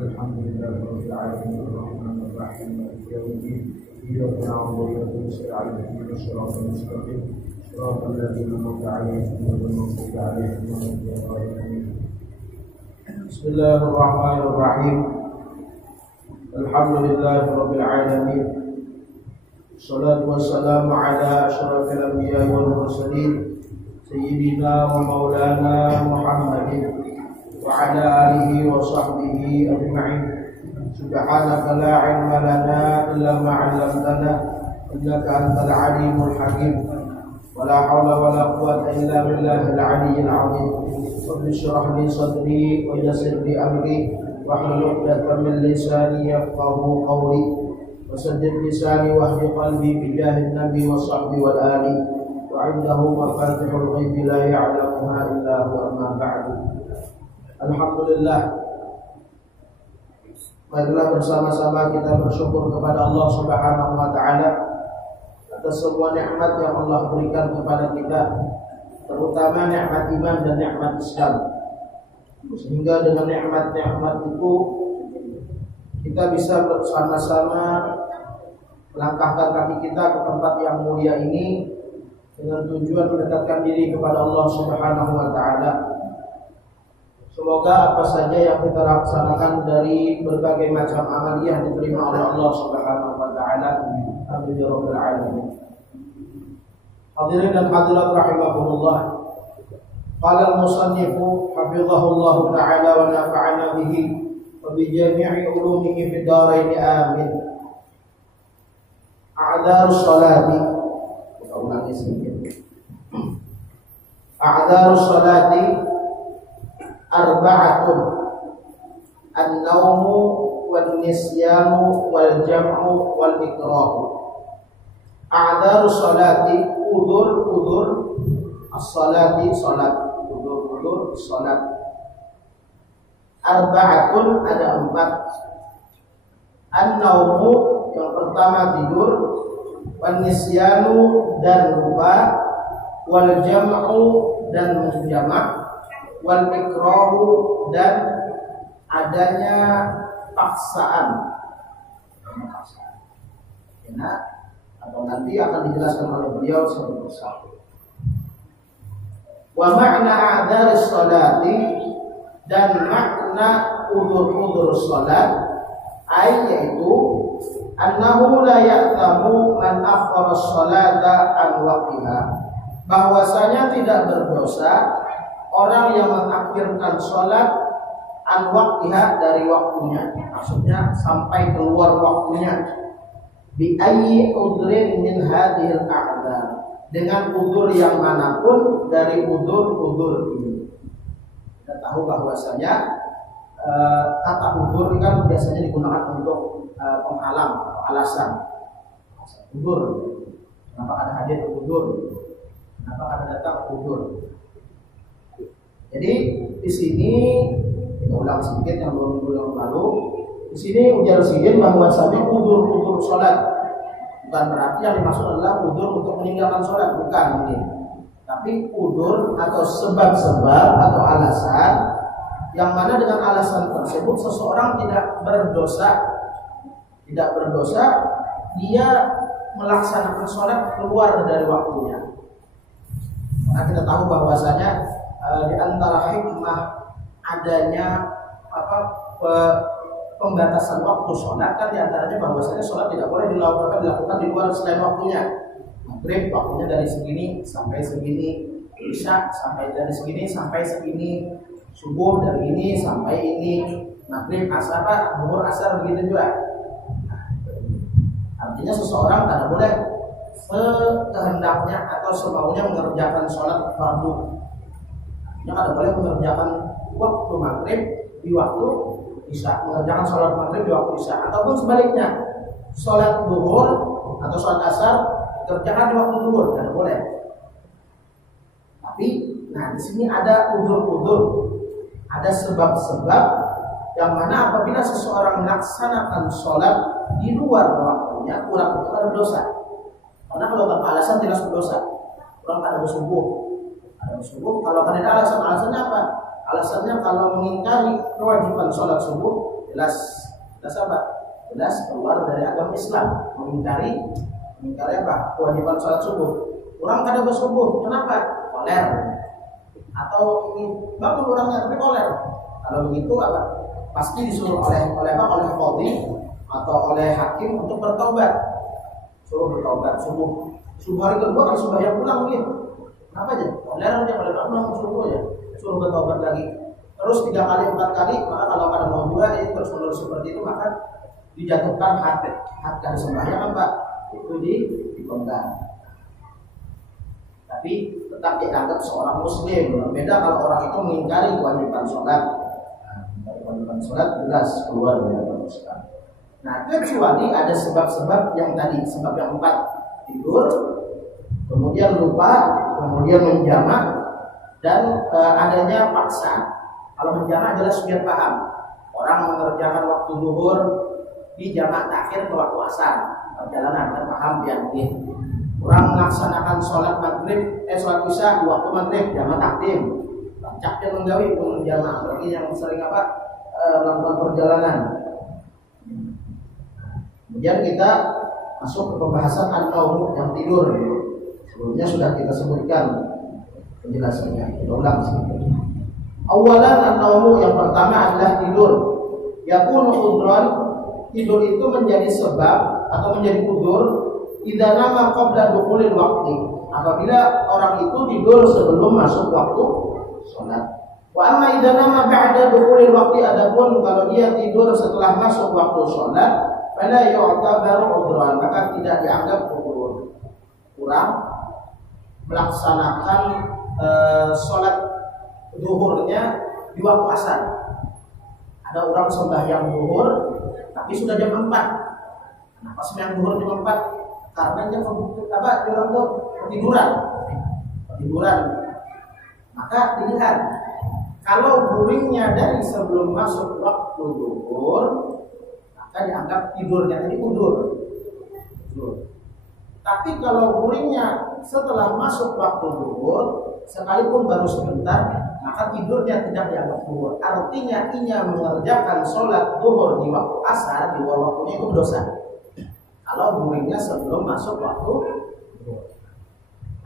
Alhamdulillah rabbil alamin arrahmanir rahim maliki yaumiddin iyyaka na'budu wa iyyaka nasta'in ihdinas siratal mustaqim siratal ladzina an'amta 'alaihim ghairil maghdubi 'alaihim waladdallin. Bismillahirrahmanirrahim. Alhamdulillahi rabbil alamin. Wassalatu wassalamu ala asyrafil anbiya'i wal mursalin sayyidina wa maulana Muhammadin wa ala alihi wa sahbihi ajma'in. Subhanaka la ilma lana illa ma 'allamtana innaka antal alimul hakim. Wa la haula wa la quwwata illa billahil aliyyil 'azim. Rabbi shrah li sadri wa yassir li amri wahlul 'uqdatam min lisani yafqahu qawli. Wasaddid lisani wahdi qalbi bijahin nabi wa sahbi wal ali wa 'indahu mafatihul ghaibi la ya'lamuha illa huwa amma ba'du. Alhamdulillah, marilah bersama-sama kita bersyukur kepada Allah Subhanahu wa taala atas semua nikmat yang Allah berikan kepada kita, terutama nikmat iman dan nikmat Islam. Sehingga dengan nikmat-nikmat itu kita bisa bersama-sama melangkahkan kaki kita ke tempat yang mulia ini dengan tujuan mendekatkan diri kepada Allah Subhanahu wa taala. Semoga apa saja yang kita laksanakan dari berbagai macam amaliyah diterima oleh Allah Subhanahu wa taala. Amin ya rabbal alamin. Hadirin dan hadirat rahimakumullah. Qala al-musannifu hafizahullah taala wa nafa'ana bihi wa bi jami'i ulumihi fid dharain amin. A'dharus salati. Kita ulangi sedikit. A'dharus salati arba'atun an-nawmu wan-nisyanu wal-jam'u wal-ikrahu. A'dharus salati udzur as-salati salat, udzur salat. Arba'atun ada 4. An-nawmu yang pertama tidur, wan-nisyanu dan lupa, wal-jam'u dan menjamak, wal ikrahu dan adanya paksaan. Ya, atau nanti akan dijelaskan oleh beliau satu persatu. Wa ma'na a'dharis salati dan makna udzur salat yaitu annahu la ya'tamu man akhkhara as-salata an waqtiha, bahwasanya tidak berdosa orang yang mengakhirkan sholat an waqtiha dari waktunya, maksudnya sampai keluar waktunya. Bi ayyi udhrin min hadhil a'dzar, dengan udzur yang manapun dari udzur ini. Kita tahu bahwasanya kata udzur kan biasanya digunakan untuk penghalang atau alasan. Udzur, kenapa ada hadir udzur, kenapa ada datang udzur. Jadi di sini kita ulang sedikit yang 2 minggu yang lalu. Di sini ujar sidin bahwasanya udzur salat bukan berarti yang dimaksud adalah udzur untuk meninggalkan salat, bukan ini. Tapi udzur atau sebab-sebab atau alasan yang mana dengan alasan tersebut seseorang tidak berdosa, dia melaksanakan salat keluar dari waktunya. Karena kita tahu bahwasanya di antara hikmah adanya pembatasan waktu sholat kan diantaranya bahwasanya sholat tidak boleh dilakukan di luar selain waktunya. maghrib waktunya dari segini sampai segini, isya sampai dari segini sampai segini, subuh dari ini sampai ini, maghrib asar zuhur asar begitu juga. Artinya seseorang tidak boleh sekehendaknya atau semaunya mengerjakan sholat fardu. Artinya tidak boleh mengerjakan waktu maghrib di waktu isya, mengerjakan sholat maghrib di waktu isya, ataupun sebaliknya sholat zuhur atau sholat asar kerjakan di waktu zuhur, tidak boleh. Tapi, nah di sini ada udzur-udzur, ada sebab-sebab yang mana apabila seseorang melaksanakan sholat di luar waktunya, kurang itu ada dosa. Karena kalau tanpa alasan tidak berdosa. Kurang ada bersubuh, kalau ada alasannya apa? Alasannya kalau mengingkari kewajiban sholat subuh, jelas apa? Jelas keluar dari agama Islam, mengingkari apa? Kewajiban sholat subuh. Orang kada bersubuh, kenapa? Koler. Atau ini bangun orangnya tapi koler. Kalau begitu apa? Pasti disuruh oleh qadhi atau oleh hakim untuk bertaubat. Suruh bertaubat subuh hari kedua kalau sembahyang pulang gitu. Kenapa aja? Koler aja kalau pulang subuh aja. Suruh bertaubat lagi. Terus 3 kali 4 kali, maka kalau pada mau juga ini terus menerus seperti itu, maka dijatuhkan had dari sembahyang apa? Itu dipenggal. Tapi tetap dianggap seorang muslim. Beda kalau orang itu mengingkari kewajiban sholat. Kewajiban sholat jelas keluar dari agama Islam. Nah, kecuali ada sebab-sebab yang tadi, sebab yang 4, tidur, kemudian lupa, kemudian menjamak, dan adanya paksa. Kalau menjamak jelas biar paham. Orang mengerjakan waktu zuhur di jamak takhir ke waktu asar, perjalanan dan paham biar dia. Orang melaksanakan sholat maghrib, sholat isya di waktu maghrib, jamak takdim. Bancak dia menggawi pun jamak. Bagi yang sering melakukan perjalanan. Kemudian kita masuk ke pembahasan an-naum yang tidur. Sebelumnya sudah kita sebutkan penjelasannya. Kita ulang sedikit. Awalan an-naum yang pertama adalah tidur. Yakunu udhran, tidur itu menjadi sebab atau menjadi udzur idza nama qabla dukhulil waqti. Apabila orang itu tidur sebelum masuk waktu salat. Wa amma idza nama ba'da dukhulil waqti, adapun kalau dia tidur setelah masuk waktu salat, fala yu'tabaru udhran, maka tidak dianggap udzur. Kurang melaksanakan salat zuhurnya di waktu asar. Ada orang sembahyang zuhur tapi sudah jam 4. Kenapa sembahyang zuhur jam 4? Karena dia orang tuh ketiduran. Maka dilihat kalau guringnya dari sebelum masuk waktu zuhur, maka dianggap tidurnya tadi udzur. Tapi kalau guringnya setelah masuk waktu zuhur, sekalipun baru sebentar, maka tidurnya tidak dianggap zuhur. Artinya ia mengerjakan sholat zuhur di waktu asar, di luar waktunya itu dosa. Kalau guringnya sebelum masuk waktu zuhur.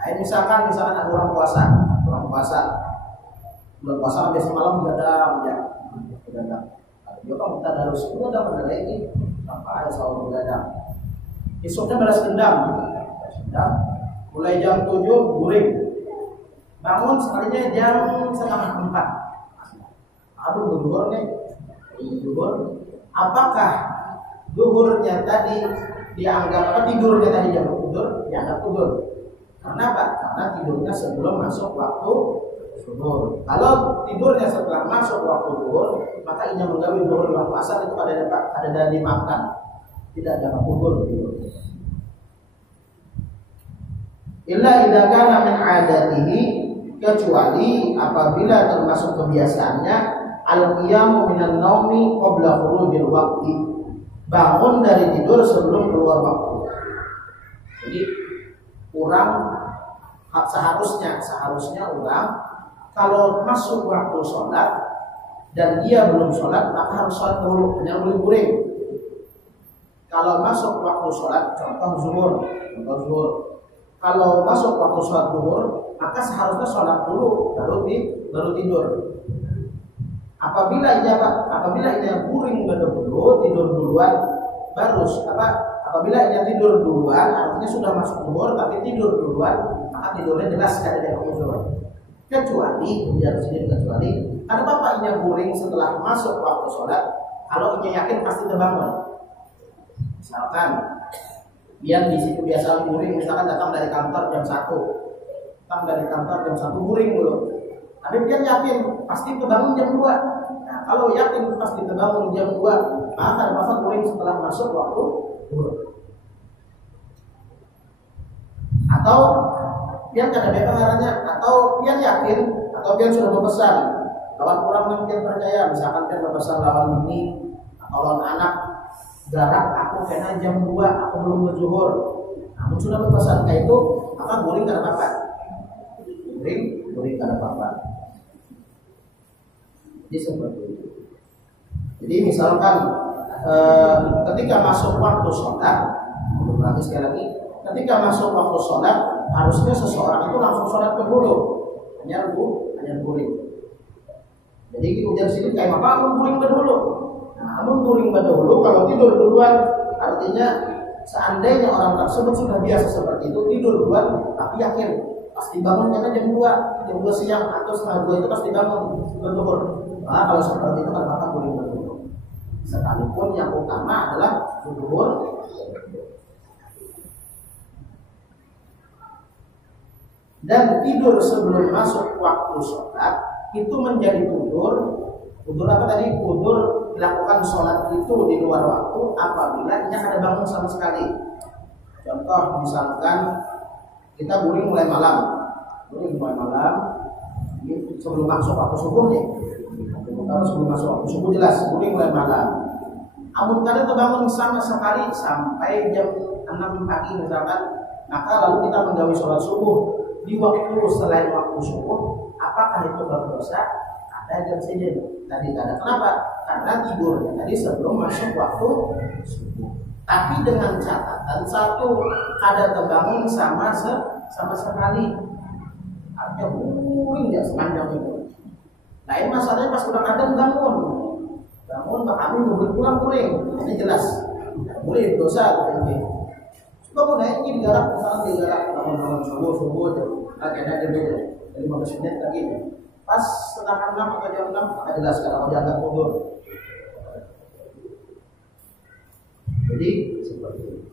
Nah, misalkan ada orang puasa, bulan puasa biasa malam begadang. Dia kan kita harus udah benar ini, tanpa ada sahur begadang. Besoknya balas dendam, mulai jam 7 guring. Bangun sekalinya jam 3:30. Aduh zuhur nih. Apakah zuhurnya tadi dianggap tidurnya tadi jam tidur? Dianggap tidur. Karena apa? Karena tidurnya sebelum masuk waktu zuhur. Kalau tidurnya setelah masuk waktu zuhur, maka ini menggawi zuhur di waktu asar itu ada dimakan. Tidak dapat tidur tidur. Illa idza kana min 'adatihi, kecuali apabila termasuk kebiasaannya al-qiyamu minan naumi qabla khurujil waqti, bangun dari tidur sebelum keluar waktu. Jadi seharusnya orang kalau masuk waktu sholat dan dia belum sholat, maka harus sholat dulu, hanya boleh guring. Kalau masuk waktu sholat, contoh zuhur. Kalau masuk waktu sholat zuhur, maka seharusnya sholat dulu baru tidur. Apabila ini guring dulu, tidur duluan, baru Apabila ia tidur duluan, artinya sudah masuk zuhur tapi tidur duluan, maka tidurnya jelas tidak ada uzur. Kecuali ada bapaknya guring setelah masuk waktu sholat, kalau ia yakin pasti terbangun. Misalkan dia di situ biasa guring, misalkan datang dari kantor jam 1 guring dulu. Tapi dia yakin pasti terbangun jam 2. Nah, kalau yakin pasti terbangun jam 2, maka ada bapak guring setelah masuk waktu zuhur. Atau pian kada bebas ngarannya, atau pian yakin, atau pian sudah berpesan lawan orang yang pian percaya, misalkan pian berpesan lawan ini atau lawan anak, jarak aku kena jam 2, aku belum berzuhur. Namun sudah berpesan kayak itu, maka guring kada apa-apa. Guring kada apa-apa. Jadi seperti itu. Jadi misalkan ketika masuk waktu sholat, ulangi sekali lagi, ketika masuk waktu sholat harusnya seseorang itu langsung sholat dahulu, hanya guring. Jadi ujar sini kayak apa? Amun guring dahulu. Nah, amun guring dahulu kalau tidur duluan, artinya seandainya orang tersebut sudah biasa seperti itu tidur duluan, tapi yakin pasti bangun karena jam 2 siang atau setengah 2 itu pasti bangun zuhur. Nah, kalau seperti itu kan maka guring dahulu. Sekalipun yang utama adalah zuhur. Dan tidur sebelum masuk waktu sholat itu menjadi udzur apa tadi? Udzur dilakukan sholat itu di luar waktu apabila ia ada bangun sama sekali. Contoh misalkan kita guring mulai malam, sebelum masuk waktu subuh nih. Sebelum masuk waktu subuh jelas guring mulai malam. Amun kada terbangun sama sekali sampai jam 6 pagi misalkan, maka lalu kita menggawi sholat subuh di waktu selain waktu subuh, apakah itu berdosa? Ada insiden tadi ada. Kenapa? Karena tidurnya tadi sebelum masuk waktu subuh. Tapi dengan catatan satu, ada terbangun sama sekali. Artinya guring ya sepanjang itu. Lain masalahnya pas udah kadang bangun kami pulang guring, ini jelas. Boleh dosa ini. Coba ini digarap, misalnya digarap bangun subuh agak ada beda dari 15 menit lagi. Pas setengah 6 atau jam 6 maka jelas kalau dianggap mundur. Jadi seperti itu.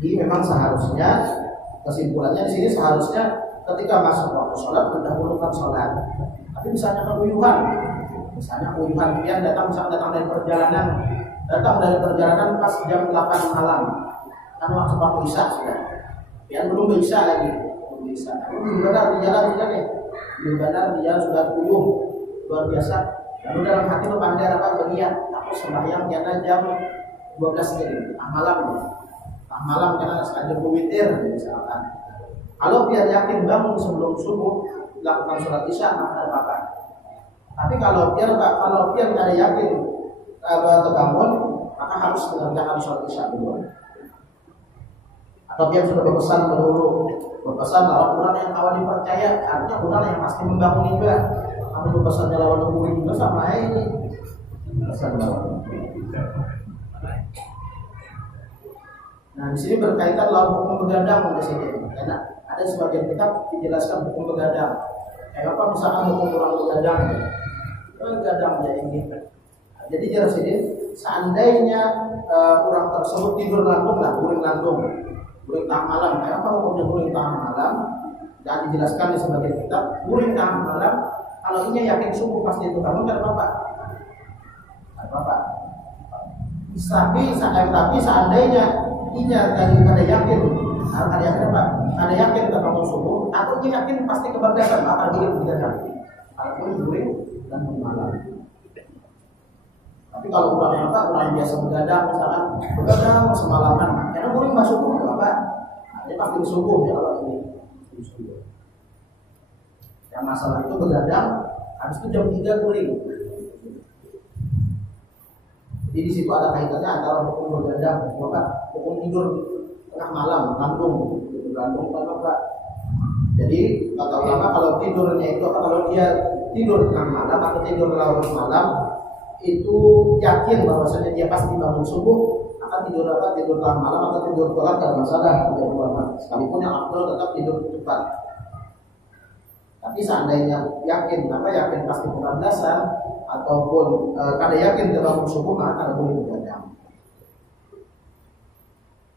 Jadi memang seharusnya kesimpulannya di sini seharusnya ketika masuk waktu sholat mendahulukan sholat. Tapi misalnya kuyuhan pian datang dari perjalanan pas jam 8 malam, kan waktu isya sudah. Pian belum bisa lagi, Belum benar di jalan dia sudah kuyuh luar biasa. Lalu dalam hati berpandai berniat, aku sembahyang jana jam 12 ini, malam karena sengaja berwitir misalkan. Kalau dia yakin bangun sebelum subuh lakukan sholat isya maka apa? Tapi kalau dia tidak yakin terbangun, maka harus mengerjakan sholat isya dulu. Atau dia sudah berpesan lawan orang yang kawan dipercaya, artinya orang yang pasti membangun juga. Kamu berpesannya lawan guring juga sama ini. Nah di sini berkaitan lawan hukum begadang di sini. Karena ada sebagian kitab dijelaskan hukum begadang. Kayak apa misalkan hukum orang begadang jadi ini. Jadi jelas ini seandainya orang tersebut tidur guring tengah malam. Kayak apa hukumnya guring tengah malam? Dan dijelaskan di sebagian kitab guring tengah malam. Kalau ini yakin subuh pasti itu bangun tidak apa-apa. Tapi seandainya inya tadi ada yakin kita bangun subuh, atau dia yakin pasti kebablasan bakal begadang. Kalau guring dan malam. Tapi kalau orang yang biasa begadang semalaman, karena guring masuk subuh apa? Dia pasti subuh ya kalau ini. Yang masalah itu begadang, habis itu jam 3 guring. Jadi di situ ada kaitannya antara hukum begadang, hukum tidur tengah malam, gantung apa? Jadi kata ulama kalau tidurnya itu kalau dia tidur tengah malam atau tidur larut malam, itu yakin bahwasanya dia pasti bangun subuh, akan tidur tengah malam atau tidur telat tidak masalah tidak ulama. Sekalipun yang afdal tetap tidur cepat. Tapi seandainya yakin pasti kebablasan ataupun kada yakin terbangun subuh, maka kada boleh begadang.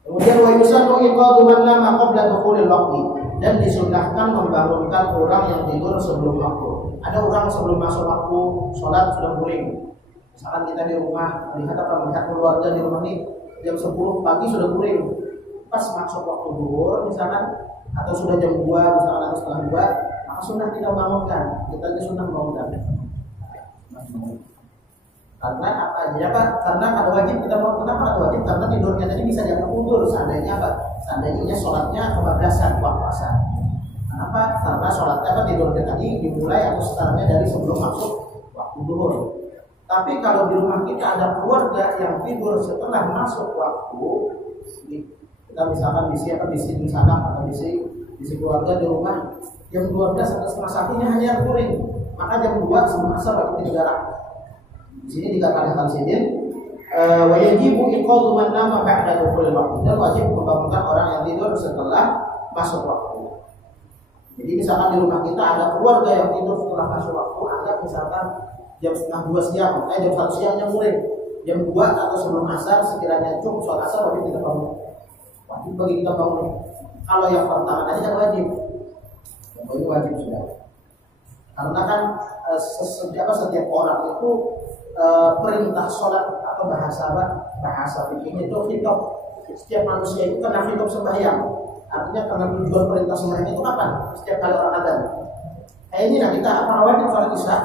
Kemudian wa yusannu iqadu man nama qabla dukhulil waqti, dan disunahkan membangunkan orang yang tidur sebelum waktu. Ada orang sebelum masuk waktu sholat sudah guring. Misalkan kita di rumah melihat keluarga di rumah ini jam 10 pagi sudah guring. Pas masuk waktu zuhur misalkan, atau sudah jam 2 misalkan atau setengah 2, maka sunnah kita bangunkan. Kita sunnah bangunkan. Karena apa aja Pak? Karena ada wajib kita bangun. Kenapa ada wajib? Karena tidurnya tadi bisa dianggap udzur. Seandainya apa? Seandainya sholatnya kebablasan waktu asar. Kenapa? Karena sholatnya tidurnya tadi dimulai atau startnya dari sebelum masuk waktu zuhur. Tapi kalau di rumah kita ada keluarga yang tidur setelah masuk waktu, kita misalkan di sana atau di keluarga di rumah jam 12 atau setengah 1 ini hanya guring, maka jam 2 sebelum asar wajib digarap. Di sini dikatakan sidin wa yajibu iqadu man nama ba'da dukhulil waqti, dan wajib membangunkan orang yang tidur setelah masuk waktu. Jadi misalkan di rumah kita ada keluarga yang tidur setelah masuk waktu, anggap misalkan jam setengah 2 siang, jam 1 siang yang murid, jam 2 atau sebelum asar sekiranya cukup sholat asar wajib kita bangun. Wajib bagi kita bangun. Kalau yang pertama tadi kan wajib, yang ini wajib sudah. Karena kan setiap orang itu perintah sholat atau bahasa fikihnya itu khitab. Setiap manusia itu kena khitab sembahyang. Artinya karena tujuan perintah sembahyang itu kapan? Setiap kali orang adzan. Ini nah kita apa wajib sholat isya?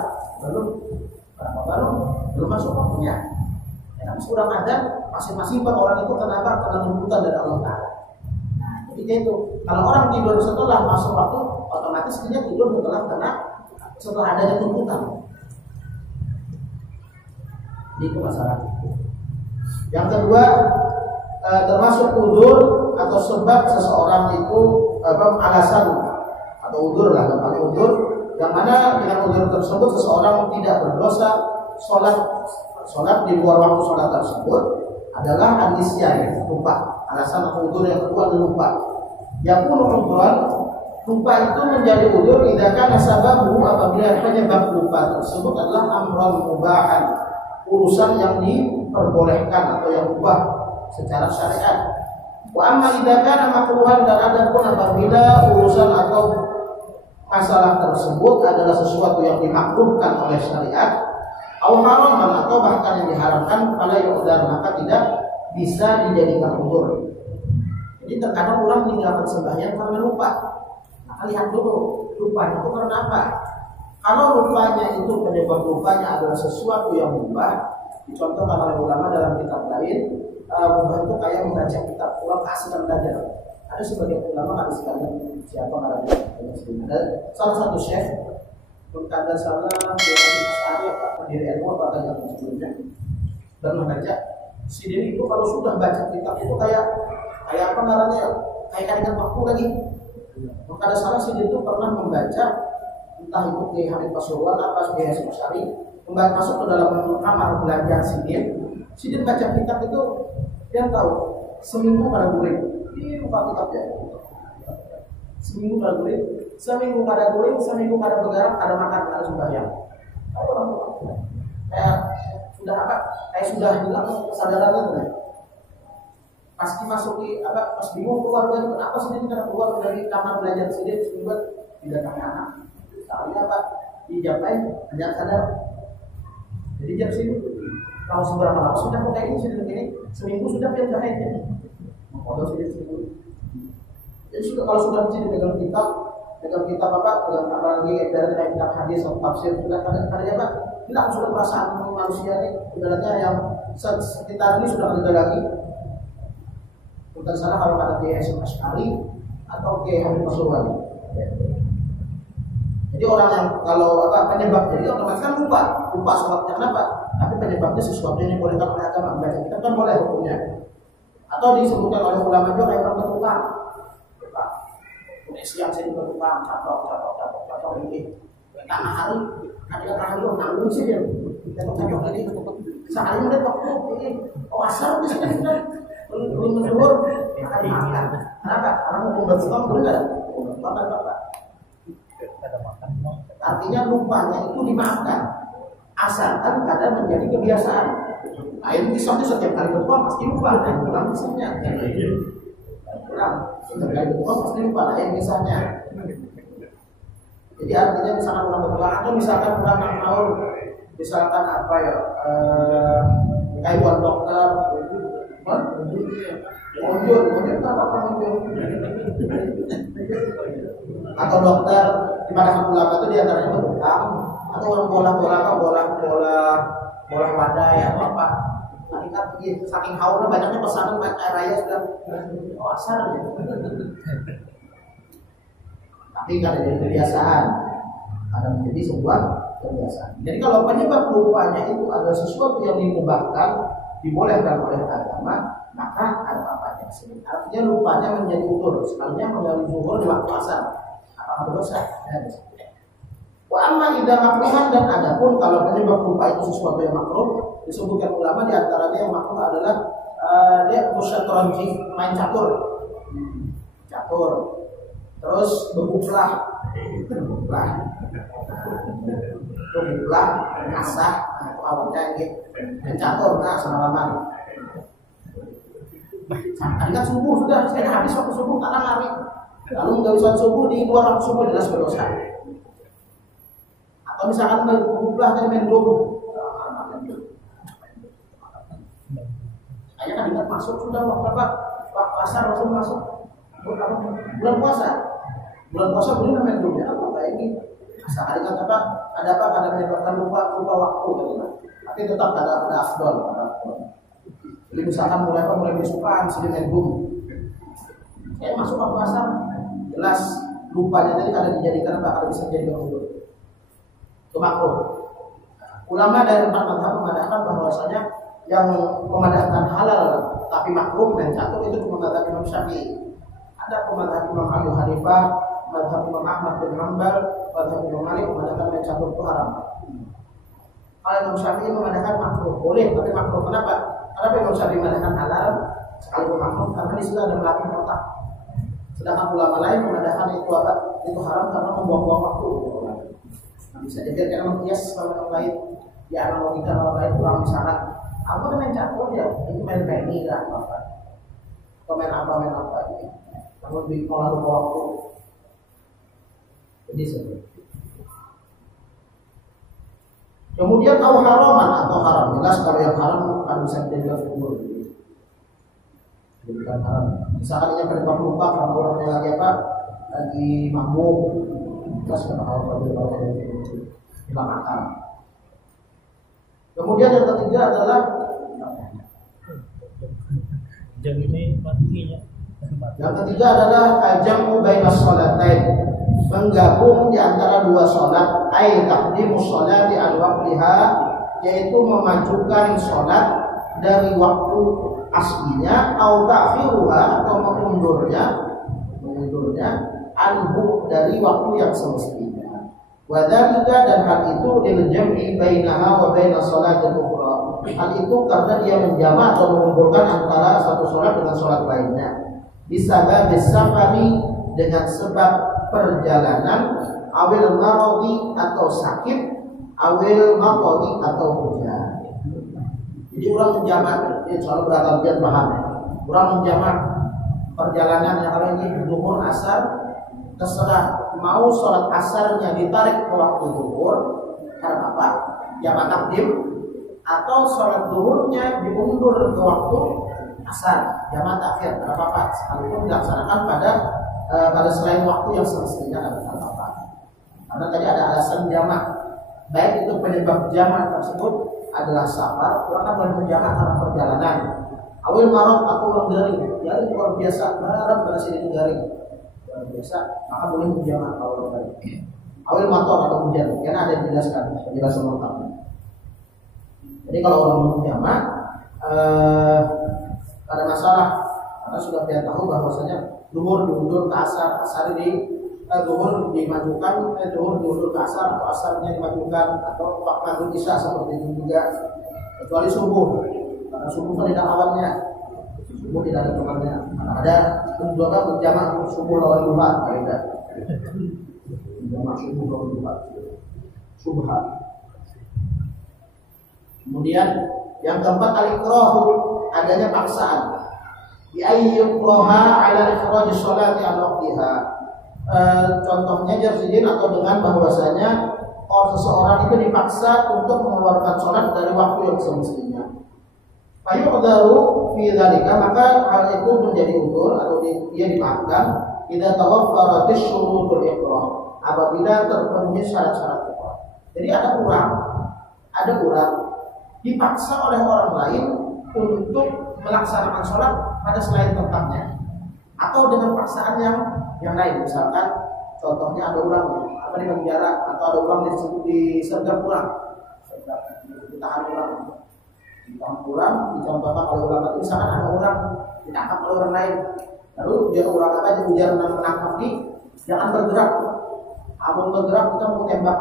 Belum masuk waktunya. Ya, sudah adzan masing-masing orang itu kenapa? Karena tuntutan dari Allah Taala. Nah, jadi itu kalau orang tidur setelah masuk waktu, otomatis dia tidur setelah adanya tuntutan. Itu masalah. Yang kedua, termasuk udzur atau sebab seseorang itu alasan atau udzur lah, paling udzur yang mana dengan udzur tersebut seseorang tidak berdosa, sholat di luar waktu sholat tersebut adalah anisyan, lupa. Alasan atau udzur yang kedua adalah lupa. Yang udhuran, lupa itu menjadi udzur idza kana sababu, apabila penyebab lupa tersebut adalah amran mubahan, urusan yang diperbolehkan atau yang mubah secara syariat. Wa amma idza kana makruhan, dan adapun apabila urusan atau masalah tersebut adalah sesuatu yang dimakruhkan oleh syariat, atau haraman atau bahkan yang diharamkan, pada yu'dzar, maka tidak bisa dijadikan udzur. Jadi terkadang orang meninggalkan sembahyang karena lupa. Maka lihat dulu lupanya itu karena apa. Kalau lupanya itu penyebab lupanya adalah sesuatu yang mubah, dicontohkan oleh ulama dalam kitab lain, mubah itu kayak membaca kitab, orang kasihkan belajar. Ada sebagian ulama ada sekalian siapa ada salah satu syekh berkata salah pendiri ilmu atau yang sebelumnya dan membaca sidin itu kalau sudah baca kitab itu kayak apa namanya kayak dengan waktu lagi. Maka ada salah sidin itu pernah membaca entah itu Kiai Hamid Pasuruan apa Kiai Hasyim Asy'ari masuk ke dalam kamar belajar sidin baca kitab itu dia tahu seminggu pada guring di buka kitabnya. Seminggu pada guring, seminggu pada bergerak, ada makan, ada sembahyang. Kayak sudah hilang kesadarannya tuh. Pas dimasuki pas bingung keluar dari kenapa sih dia keluar dari kamar belajar sendiri seminggu tidak anak. Soalnya dijapai hanya sadar. Jadi jam sini tahu seberapa lama sudah kok kayak ini seminggu sudah dia jahitnya. Kalau sudah seminggu. Jadi kalau sudah pegang kitab pegang apa lagi dari kitab hadis atau tafsir sudah ada apa? Hilang sudah perasaan manusia ini ibaratnya yang sekitar ini sudah ada lagi. Bukan salah kalau ada Kiai Hasyim Asy'ari atau Kiai Hamid Pasuruan. Jadi orang yang kalau penyebab jadi otomatis kan lupa sholatnya kenapa? Tapi penyebabnya sesuatu yang dibolehkan oleh agama, membaca kitab kan boleh hukumnya. Atau disebutkan oleh ulama juga kayak orang bertukang. Siang saya bertukang, catok ini. Tengah hari, ada hari itu nanggung sih dia. Tengok lagi, sehari udah tokok ini, asar di sini belum menjual, akan dimakan. Kenapa? Karena mau pembentukan boleh nggak? Bapak. Artinya lupanya itu dimaafkan, asalkan kadang menjadi kebiasaan. Nah ini kisahnya setiap kali berdoa pasti lupa dan pulang kisahnya. Pulang setiap kali berdoa pasti lupa lah yang kisahnya. Jadi artinya misalkan orang berdoa atau misalkan orang tahun, misalkan apa ya, kaiwan dokter, monjur atau dokter di mana ulama itu diantaranya berutang atau orang bola wadai atau apa. Nanti kan saking haurnya banyaknya pesanan air raya sudah asal gitu. Tapi kalau jadi kebiasaan, ada menjadi sebuah kebiasaan. Jadi kalau penyebab lupanya itu adalah sesuatu yang dimubahkan, dibolehkan oleh agama, maka ada apa-apanya. Artinya lupanya menjadi utur, sekalinya menggali zuhur di waktu asar. Apa berdosa? Wa amma idza makruhan, dan adapun kalau penyebab lupa itu sesuatu yang makruh, disebutkan ulama di antaranya yang makruh adalah dia musyatranji, main catur. Terus berguplah, ngasah, awalnya gitu, main catur, salaman. Tadi kan subuh sudah, saya habis waktu subuh karena lari. Lalu menggali sholat subuh di luar waktu subuh jelas berdosa. Atau misalkan berguplah dari main dom. Kayaknya kan ingat masuk sudah waktu asar langsung masuk. Bulan puasa boleh main dom ya apa kayak ini. Asal hari kan apa? Ada apa? Ada menyebabkan lupa waktu gitu. Tapi tetap ada afdol. Jadi misalkan mulai besukan sedih main dom. Saya masuk waktu asar jelas lupanya tadi kalau dijadikan apa? Kalau bisa dijadikan udur. Itu makruh. Ulama dari empat mazhab memandangkan bahwasanya yang memandangkan halal tapi makruh dan catur itu cuma mazhab Imam Syafi'i. Ada mazhab Imam Abu Hanifah, mazhab Imam Ahmad bin Hanbal, mazhab Imam Malik memandangkan main catur itu haram. Kalau Imam Syafi'i memandangkan makruh, boleh tapi makruh. Kenapa? Karena Imam Syafi'i memandangkan halal sekalipun makruh karena di situ ada melatih otak. Sedangkan ulama lain memandangkan itu apa? Itu haram karena membuang-buang waktu. Bisa jadi karena menghias sama yang lain, ya analogikan orang lain kurang misalkan apa main catur ya, itu main penny kan apa, atau main apa gitu. Namun di malah lupa waktu. Jadi seperti itu. Kemudian tahu haraman atau haram, jelas kalau yang haram kan bisa dijadikan umur. Jadikan haram. Misalkan yang penyebab lupa kalau orangnya lagi apa, lagi mabuk, terus kalau hilang akal. Kemudian yang ketiga adalah jam ini matinya. Yang ketiga adalah al-jam'u bainas shalatain, menggabung di antara dua salat, ai taqdimu sholati al waqtiha, yaitu memajukan salat dari waktu aslinya, atau ta'khiruha, atau mengundurnya anhu dari waktu yang semestinya. Wadhalika, dan hal itu lil jam'i bainaha wa bainas sholatil ukhra. Hal itu karena dia menjamak atau mengumpulkan antara satu sholat dengan sholat lainnya. Bisabab safari, dengan sebab perjalanan, awil maradi atau sakit, awil maqadi atau hujan. Jadi orang menjamak, ini soal berarti paham. Orang menjamak perjalanan yang kalau ini zuhur asar, terserah mau sholat asarnya ditarik ke waktu zuhur karena apa? Jamak takdim, atau sholat zuhurnya diundur ke waktu asar, jamak takhir, tidak apa-apa. Sekalipun dilaksanakan pada selain waktu yang semestinya, tidak apa-apa. Karena tadi ada alasan jamak, baik itu penyebab jamak tersebut adalah safar, orang boleh menjamak karena perjalanan. Awil marad atau orang garing, garing luar biasa, barang pada sini itu garing. Biasa, maka boleh menjamak kalau tadi. Awil mator atau hujan, karena ada dijelaskan penjelasan lengkapnya. Jadi kalau orang menjamak ada masalah, karena sudah kita tahu bahwasanya zuhur diundur ke asar, asar zuhur dimajukan, zuhur diundur ke asar atau asarnya dimajukan atau maghrib isya seperti itu juga, kecuali subuh karena subuh kan tidak awannya, subuh tidak ada temannya. Ada juga berjamaah subuh lawan duha, ada jamaah subuh lawan duha, subha. Kemudian yang keempat al-ikrahu, adanya paksaan. Bi ayyukraha ala ikhraj sholati an waqtiha. Contohnya jarsidin atau dengan bahwasanya seseorang itu dipaksa untuk mengeluarkan sholat dari waktu yang semestinya. Fayu'dharu fi dzalika, maka hal itu menjadi udzur atau dia dimaafkan idza tawaffarat syurutul ikrah, apabila terpenuhi syarat-syarat ikrah. Jadi ada orang dipaksa oleh orang lain untuk melaksanakan sholat pada selain tempatnya atau dengan paksaan yang lain. Misalkan contohnya ada orang di penjara atau ada orang disergap pulang, ditahan pulang, dicontohkan oleh ulama itu. Misalkan ada orang ditangkap oleh orang lain, lalu dia ujar menangkap di, jangan bergerak. Amun bergerak kita mau tembak,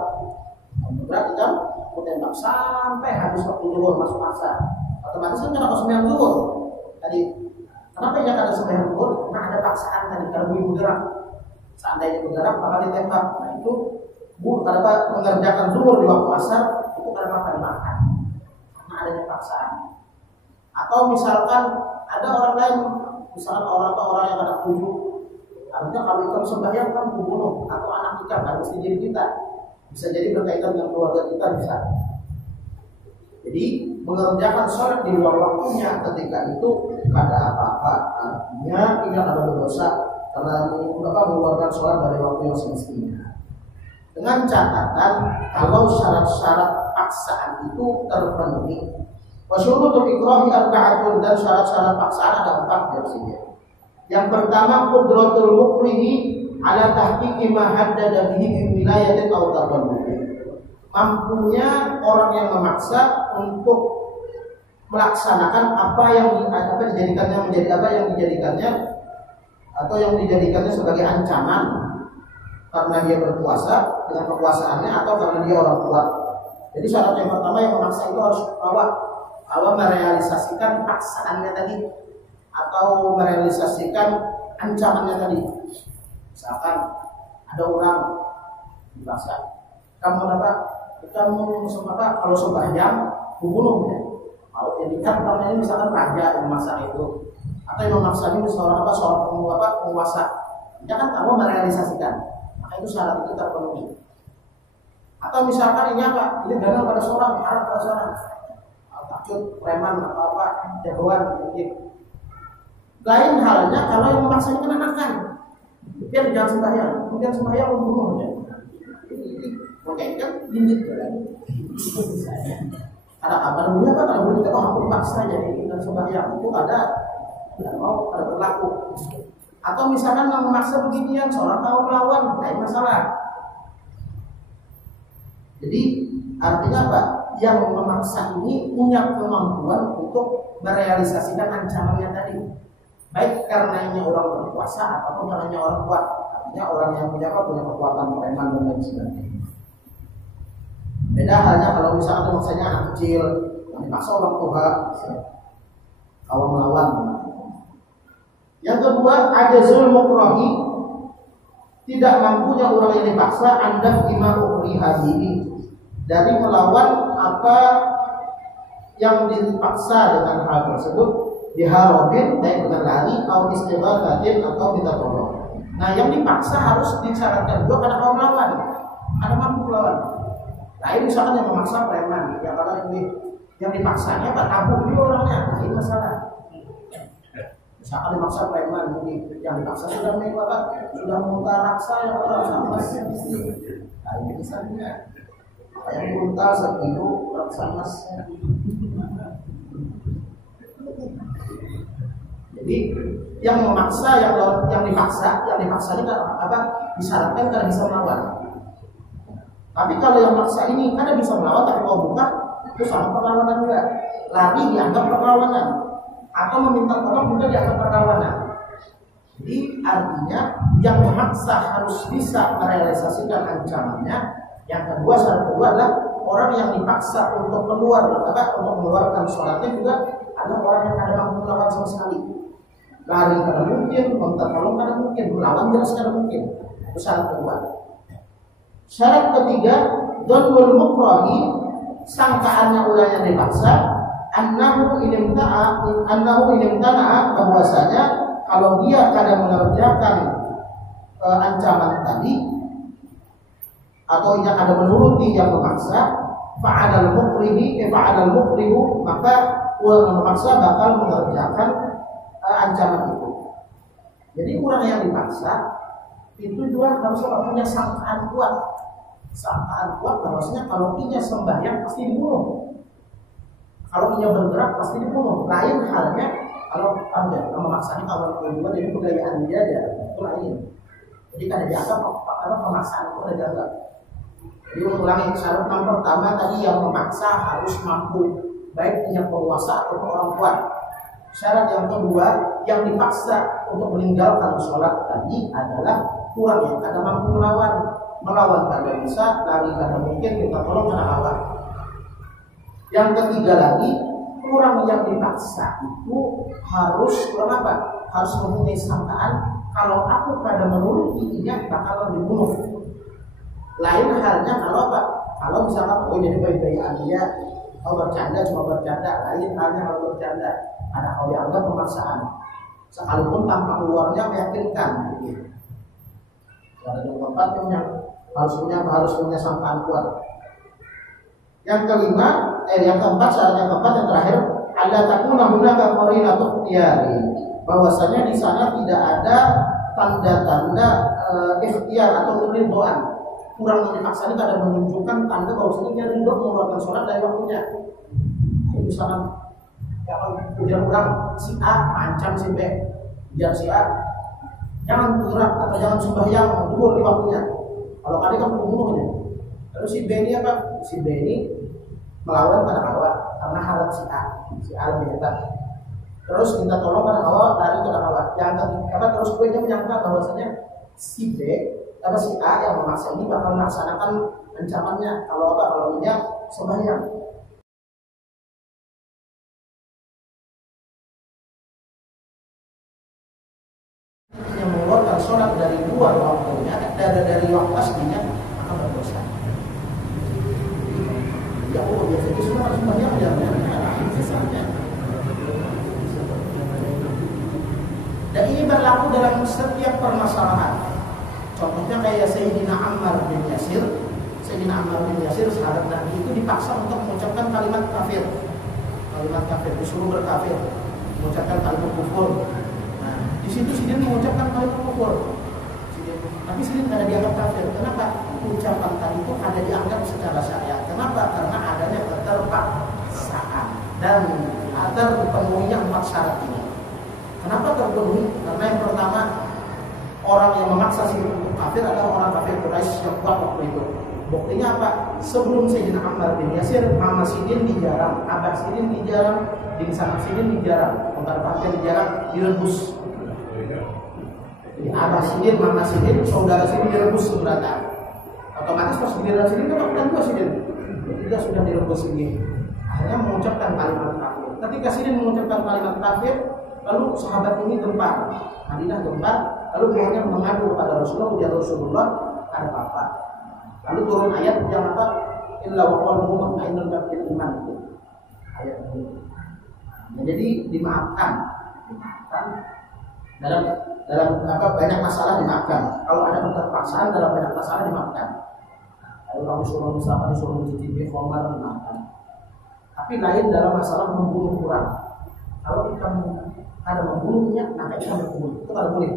sampai habis waktu zuhur masuk asar. Otomatis kan kalau sembahyang zuhur tadi, kenapa jangan ada sembahyang zuhur? Karena ada paksaan tadi, kalau bergerak, seandainya bergerak maka ditembak. Nah itu karena mengerjakan zuhur di waktu asar itu karena makan, karena adanya paksaan. Atau misalkan ada orang lain, misalkan orang yang ada tujuh, artinya kalau kita sembahyang kan membunuh atau anak kita kan mesti jadi kita. Bisa jadi berkaitan dengan keluarga kita bisa. Jadi mengerjakan sholat di luar waktunya ketika itu ada apa-apa, artinya tidak ada dosa karena mengeluarkan sholat dari waktu yang semestinya. Dengan catatan kalau syarat-syarat paksaan itu terpenuhi. Wasyurutul ikrahi arba'atun, dan syarat-syarat paksaan ada 4 versinya. Yang pertama qudratul mukrihi ala tahqiqi ma haddada bihi min wilayatin aw tadallul. Mampunya orang yang memaksa untuk melaksanakan apa yang dijadikannya sebagai ancaman karena dia berkuasa dengan kekuasaannya atau karena dia orang kuat. Jadi syarat yang pertama yang memaksa itu harus bahwa merealisasikan paksaannya tadi atau merealisasikan ancamannya tadi. Misalkan ada orang dipaksa, kamu kalau sembahyang bunuhnya. Kalau jadikan karena ini misalkan raja yang memaksa itu, atau yang memaksa ini seorang penguasa, dia kan kamu merealisasikan, maka itu syarat itu terpenuhi. Atau misalkan ini ini gagal pada seorang, takut preman atau jagoan mungkin. Lain halnya kalau yang memaksa itu anak-anak. Dia jangan sembahyang, kemudian sembahyang membunuhnya. Makanya kan gigit kan? Ada kabar dulu kan? Kalau dulu kita aku dipaksa jadi dan sembahyang itu ada berlaku. Atau misalkan yang memaksa beginian seorang kaum melawan, lain masalah. Jadi artinya apa? Yang memaksa ini punya kemampuan untuk merealisasikan ancamannya tadi. Baik karenanya orang berkuasa ataupun karenanya orang kuat, artinya orang yang punya kekuatan preman dan lain sebagainya. Beda halnya kalau misalnya maksudnya anak kecil yang dipaksa orang tua, kalau melawan. Yang kedua ada zulmukrahi, tidak mampunya orang yang dipaksa anda lima ukri hadiri dari melawan apa yang dipaksa dengan hal tersebut. Diharobin baik dengan lari atau istighathatin atau minta tolong. Nah yang dipaksa harus disyaratkan juga karena mau melawan, ada mampu melawan. Lain misalkan yang memaksa preman, ya kalau ini yang dipaksanya Pak kabur dia orangnya, nah ini masalah. Misalkan dimaksa preman, yang dipaksa sudah memutar raksa yang orang sama sih. Nah ini misalnya yang dimutar segitu raksa masnya. Jadi yang memaksa, yang dipaksa ini disyaratkan karena bisa melawan. Tapi kalau yang maksa ini karena bisa melawan tapi mau buka, itu sama perlawanan juga. Lari dianggap perlawanan, atau meminta tolong juga dianggap perlawanan. Jadi artinya yang memaksa harus bisa merealisasikan ancamannya. Yang kedua, syarat kedua adalah orang yang dipaksa untuk mengeluarkan sholatnya juga adalah orang yang kadang mampu melawan sama sekali. Lari kadang mungkin, minta tolong kadang mungkin, melawan jelas kadang mungkin. Itu syarat kedua. Syarat ketiga, dzannul mukrahi, sangkaannya ulah yang dipaksa, annahu inimtana'a, bahwasanya kalau dia kadang mengerjakan ancaman tadi atau yang ada menuruti yang memaksa, fa'adal mukrihu, maka orang yang memaksa bakal mengerjakan ancaman itu. Jadi orang yang dipaksa itu juga harus punya sangkaan kuat bahwasanya kalau ia sembahyang pasti dibunuh, kalau ia bergerak pasti dibunuh. Lain halnya kalau memaksanya, kalau kedua jadi kegayaan dia aja, itu lain. Jadi kan dianggap karena pemaksaan itu ada dianggap. Jadi ulangi, syarat yang pertama tadi yang memaksa harus mampu, baik punya penguasa atau orang kuat. Syarat yang kedua yang dipaksa untuk meninggalkan sholat tadi adalah kurang yang kadang mampu melawan pada bisa, lari kadang mungkin, kita tolong kadang lawan. Yang ketiga lagi, kurang yang dipaksa itu harus apa? Harus mempunyai sangkaan kalau aku pada menurutinya bakal dibunuh. Lain halnya kalau apa? Kalau misalnya jadi baik-baikan dia, kalau bercanda cuma bercanda. Lain halnya kalau bercanda, ada kalau dianggap pemaksaan, sekalipun tanpa keluarnya meyakinkan. Ada dua tempat yang harus punya sangkaan kuat. Yang kelima, yang keempat, syarat yang keempat yang terakhir, ada takuna hunaka qarinatu ikhtiyari, bahwasanya di sana tidak ada tanda-tanda ikhtiar atau keridhaan. Kurang dipaksa ini kadang menunjukkan tanda bahwasanya dia ridho mengeluarkan sholat dari waktunya. Misalnya kalau ujar orang si A ancam si B, ujar si A jangan bergerak atau jangan sembahyang dulu di waktunya. Kalau ada kan pembunuhnya. Lalu si B ini apa? Si B ini melawan pada awal karena halat si A lebih hebat. Terus minta tolong pada awal dari ke awal. Yang terus gue menyangka bahwasanya si B si A yang memaksa ini bakal melaksanakan ancamannya. Kalau dia sembahyang. Yang mengeluarkan sholat dari luar waktunya, dari waktu aslinya, akan berdosa. Ya Allah, biasanya sudah harus sembahyang misalnya. Dan ini berlaku dalam setiap permasalahan. Contohnya kayak Sayyidina Ammar bin Yasir. Sayyidina Ammar bin Yasir sahabat Nabi itu dipaksa untuk mengucapkan kalimat kafir. Kalimat kafir, disuruh berkafir, mengucapkan kalimat kufur. Nah, di situ Sidin mengucapkan kalimat kufur. Tapi Sidin tidak dianggap kafir. Kenapa? Ucapan tadi itu ada dianggap secara syariat. Kenapa? Karena adanya keterpaksaan dan terpenuhinya 4 syarat ini. Kenapa terpenuhi? Karena yang pertama, orang yang memaksa si kafir adalah orang kafir Quraisy yang kuat waktu itu. Buktinya apa? Sebelum Sayyidina Ammar bin Yasir, Mama Sidin dijarang, Abah Sidin dijarang, Dinsan Sidin dijarang, Mengkar dijarang, direbus. Jadi Abah Sidin, Mama Sidin, saudara Sidin direbus sebenarnya. Otomatis pas saudara Sidin kan bukan dua Sidin, dia sudah direbus ini. Akhirnya mengucapkan kalimat kafir. Ketika Sidin mengucapkan kalimat kafir, lalu sahabat ini gempar, Madinah gempar. Lalu dia mengadu kepada Rasulullah, ujar Rasulullah, ada apa? Lalu turun ayat yang apa? Illa wa qalbuhu mutmainnun bil iman. Ayat ini. Nah, jadi dimaafkan dalam banyak masalah dimaafkan. Kalau ada keterpaksaan dalam banyak masalah dimaafkan. Kalau kamu suruh misalkan disuruh mencicipi khamar dimaafkan. Tapi lain dalam masalah membunuh orang. Kalau kita ada membunuhnya, maka kita membunuh. Itu kalau boleh.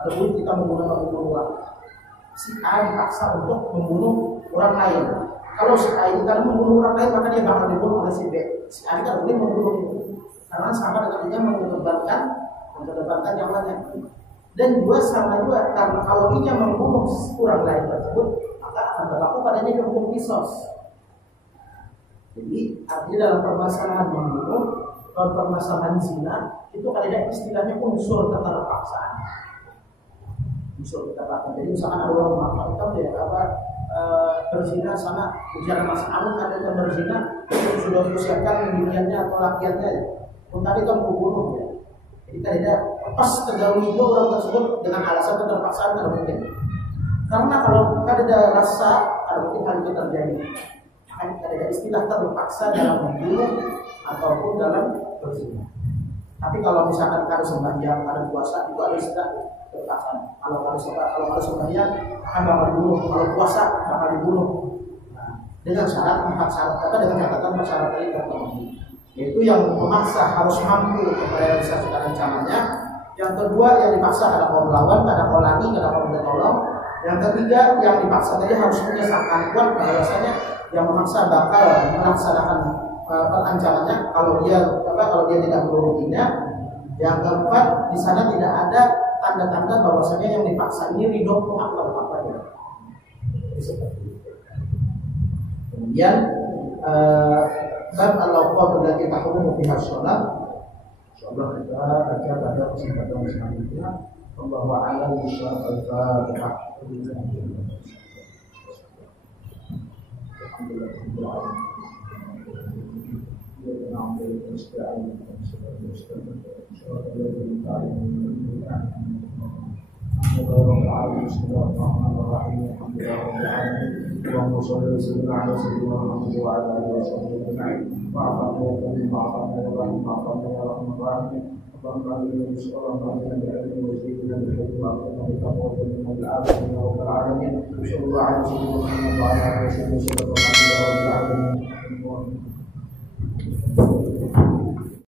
Kalau kita membunuh orang, si A dipaksa untuk membunuh orang lain. Kalau si A ini karena membunuh orang lain, maka dia bakal dibunuh oleh si B. Si A tidak boleh membunuh itu, karena sama dengan dia mengedepankan yang lain. Dan juga sama juga karena kalau dia membunuh orang lain tersebut, maka akan berlaku padanya hukum qisas. Jadi artinya dalam permasalahan membunuh, dalam permasalahan zina itu ada istilahnya unsur keterpaksaan. Justru kita lakukan. Jadi misalkan ada orang mengatakan ya berzina sana ujian Mas Anu ada yang berzina sudah diusiakan dunianya atau lakiannya ya. Pun tadi kan membunuh ya. Jadi tidak pas terjauh orang tersebut dengan alasan keterpaksaan tidak mungkin. Karena kalau ada rasa ada mungkin hal itu terjadi. Ada istilah terpaksa dalam membunuh ataupun dalam berzina. Tapi kalau misalkan ada sembahyang, ada puasa itu ada istilah terpaksa. Kalau sembahyang akan bakal dibunuh, kalau puasa bakal dibunuh. Nah, dengan syarat 4 syarat dengan catatan syarat ini terpenuhi. Yaitu yang memaksa harus mampu merealisasikan rencananya. Yang kedua yang dipaksa ada kaum lawan, ada kaum lagi, ada kaum minta tolong. Yang ketiga yang dipaksa tadi harus punya sangkaan kuat bahwasanya yang memaksa bakal melaksanakan ancamannya kalau dia tidak menurutinya. Yang keempat di sana tidak ada tanda-tanda bahwasanya yang dipaksa ini ridho Tuhan atau apa-apa. Seperti itu. Kemudian bab al-awqat allati tahrumu fiha shalah. Insyaallah kita baca pada kesempatan selanjutnya. Wallahu a'lam bishawab. Al-Fatihah. اللهم صل وسلم على سيدنا محمد وعلى اله وصحبه اجمعين واعطنا يا كريم واعطنا يا رحيم واعطنا يا رحمن الراحمين اللهم اعطنا بالصبر واعطنا بالعلم وزيدنا بالحكمه واعطنا بالتقوى وجنبنا بالعافيه يا رب العالمين وصلى الله على سيدنا محمد وعلى اله وصحبه وسلم والحمد لله رب العالمين.